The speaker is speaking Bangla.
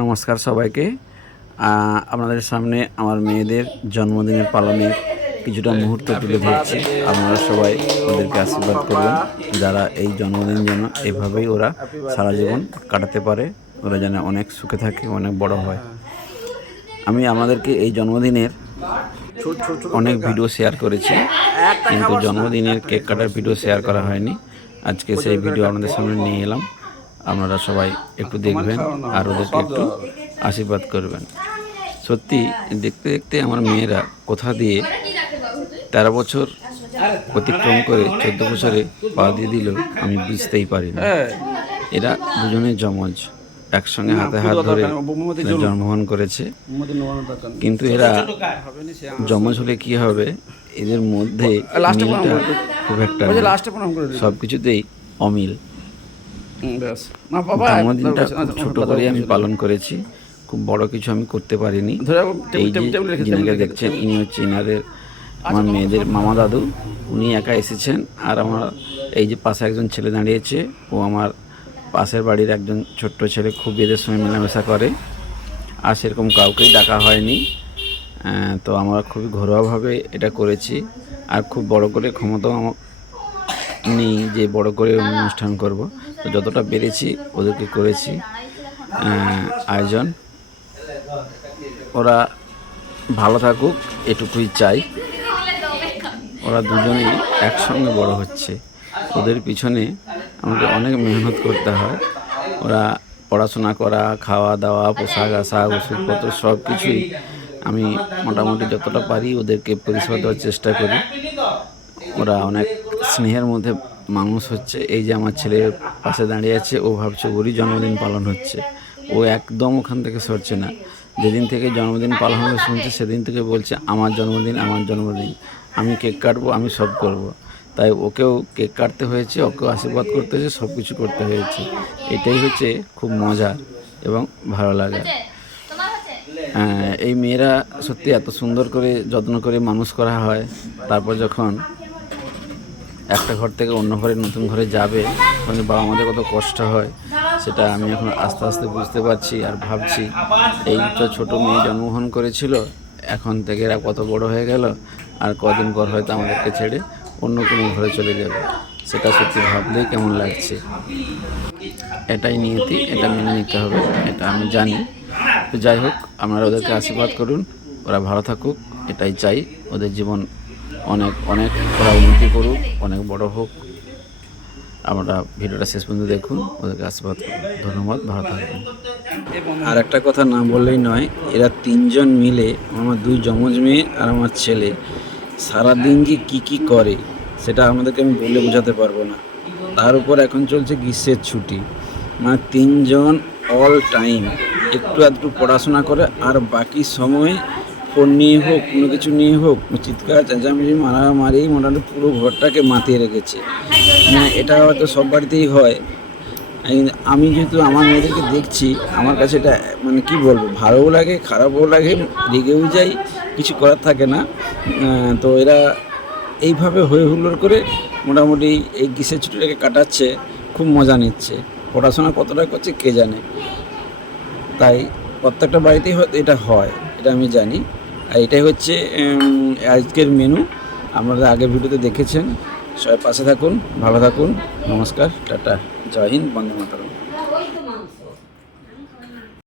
নমস্কার সবাইকে। আপনাদের সামনে আমার মেয়েদের জন্মদিনের পালনের কিছুটা মুহূর্ত তুলে ধরছি। আপনারা সবাই ওদেরকে আশীর্বাদ করবেন, যারা এই জন্মদিন যেন এভাবেই ওরা সারা জীবন কাটাতে পারে, ওরা যেন অনেক সুখে থাকে, অনেক বড় হয়। আমি আপনাদেরকে এই জন্মদিনের অনেক ভিডিও শেয়ার করেছি, কিন্তু জন্মদিনের কেক কাটার ভিডিও শেয়ার করা হয়নি। আজকে সেই ভিডিও আপনাদের সামনে নিয়ে এলাম। আপনারা সবাই একটু দেখবেন আর ওদেরকে একটু আশীর্বাদ করবেন। সত্যি দেখতে দেখতে আমার মেয়েরা কোথা দিয়ে 13 বছর অতিক্রম করে 14 বছরে পা দিয়ে দিল আমি বুঝতেই পারিনি। এরা দুজনে যমজ, একসঙ্গে হাতে হাত ধরে জন্মগ্রহণ করেছে। কিন্তু এরা যমজ হলে কি হবে, এদের মধ্যে মিলটা খুব একটা সব কিছুতেই অমিল। জন্মদিনটা খুব ছোট করে আমি পালন করেছি, খুব বড় কিছু আমি করতে পারিনি। এই যে যিনাকে দেখছেন, ইনি হচ্ছে ইনাদের আমার মেয়েদের মামা দাদু। উনি একা এসেছেন, আর আমার এই যে পাশে একজন ছেলে দাঁড়িয়েছে, ও আমার পাশের বাড়ির একজন ছোট্ট ছেলে, খুব এদের সঙ্গে মেলামেশা করে। আর সেরকম কাউকেই ডাকা হয়নি, তো আমরা খুবই ঘরোয়াভাবে এটা করেছি। আর খুব বড় করে ক্ষমতাও আমার নেই যে বড় করে অনুষ্ঠান করব, তো যতটা পেরেছি ওদেরকে করেছি আয়োজন। ওরা ভালো থাকুক এটুকুই চাই। ওরা দুজনেই একসঙ্গে বড় হচ্ছে, ওদের পিছনে আমাকে অনেক মেহনত করতে হয়। ওরা পড়াশোনা করা, খাওয়া দাওয়া, পোশাক আশাক, ওষুধপত্র সব কিছুই আমি মোটামুটি যতটা পারি ওদেরকে পরিষেবা দেওয়ার চেষ্টা করি। ওরা অনেক স্নেহের মধ্যে মানুষ হচ্ছে। এই যে আমার ছেলের পাশে দাঁড়িয়ে আছে, ও ভাবছে ওরই জন্মদিন পালন হচ্ছে। ও একদম ওখান থেকে সরছে না। যেদিন থেকে জন্মদিন পালন হবে শুনছে, সেদিন থেকে বলছে আমার জন্মদিন, আমার জন্মদিন, আমি কেক কাটবো, আমি সব করব। তাই ওকেও কেক কাটতে হয়েছে, ওকেও আশীর্বাদ করতে হয়েছে, সব কিছু করতে হয়েছে। এটাই হচ্ছে খুব মজার এবং ভালো লাগে। এই মেয়েরা সত্যি এত সুন্দর করে যত্ন করে মানুষ করা হয়, তারপর যখন একটা ঘর থেকে অন্য ঘরে, নতুন ঘরে যাবে, তখন বাবা আমাদের কত কষ্ট হয়, সেটা আমি এখন আস্তে আস্তে বুঝতে পারছি। আর ভাবছি এই তো ছোটো মেয়ে জন্মগ্রহণ করেছিল, এখন থেকে এরা কত বড় হয়ে গেল, আর কদিন পর হয়তো আমাদেরকে ছেড়ে অন্য কোনো ঘরে চলে যাবে। সেটা সত্যি ভাবলেই কেমন লাগছে। এটাই নিয়তি, এটা মেনে নিতে হবে, এটা আমি জানি। তো যাই হোক, আপনারা ওদেরকে আশীর্বাদ করুন, ওরা ভালো থাকুক, এটাই চাই। ওদের জীবন অনেক অনেক ওরা উন্নতি করুক, অনেক বড় হোক। আমরা ভিডিওটা শেষ পর্যন্ত দেখুন, ওদেরকে আশীর্বাদ করুন। ধন্যবাদ, ভালো থাকবেন। আর একটা কথা না বললেই নয়, এরা তিনজন মিলে, আমার দুই যমজ মেয়ে আর আমার ছেলে, সারাদিন যে কী করে সেটা আপনাদেরকে আমি বলে বোঝাতে পারবো না। তার উপর এখন চলছে গ্রীষ্মের ছুটি, মানে তিনজন অল টাইম একটু আধটু পড়াশোনা করে, আর বাকি সময় ফোন নিয়ে হোক, কোনো কিছু নিয়ে হোক, চিৎকার চেঁচামেচি মারামারি মোটামুটি পুরো ঘরটাকে মাতিয়ে রেখেছে। মানে এটা হয়তো সব বাড়িতেই হয়। আমি যেহেতু আমার মেয়েদেরকে দেখছি, আমার কাছে এটা মানে কি বলবো, ভালোও লাগে, খারাপও লাগে, রেগেও যাই, কিছু করার থাকে না। তো এরা এইভাবে হই হুল্লোড় করে মোটামুটি এই গ্রীষ্মের ছুটিটাকে কাটাচ্ছে, খুব মজা নিচ্ছে। পড়াশোনা কতটা করছে কে জানে। তাই প্রত্যেকটা বাড়িতেই হয়তো এটা হয়, এটা আমি জানি। আর এটাই হচ্ছে আজকের মেনু। আপনারা আগের ভিডিওতে দেখেছেন। সবাই পাশে থাকুন, ভালো থাকুন। নমস্কার, টাটা, জয় হিন্দ, বন্দে মাতরম।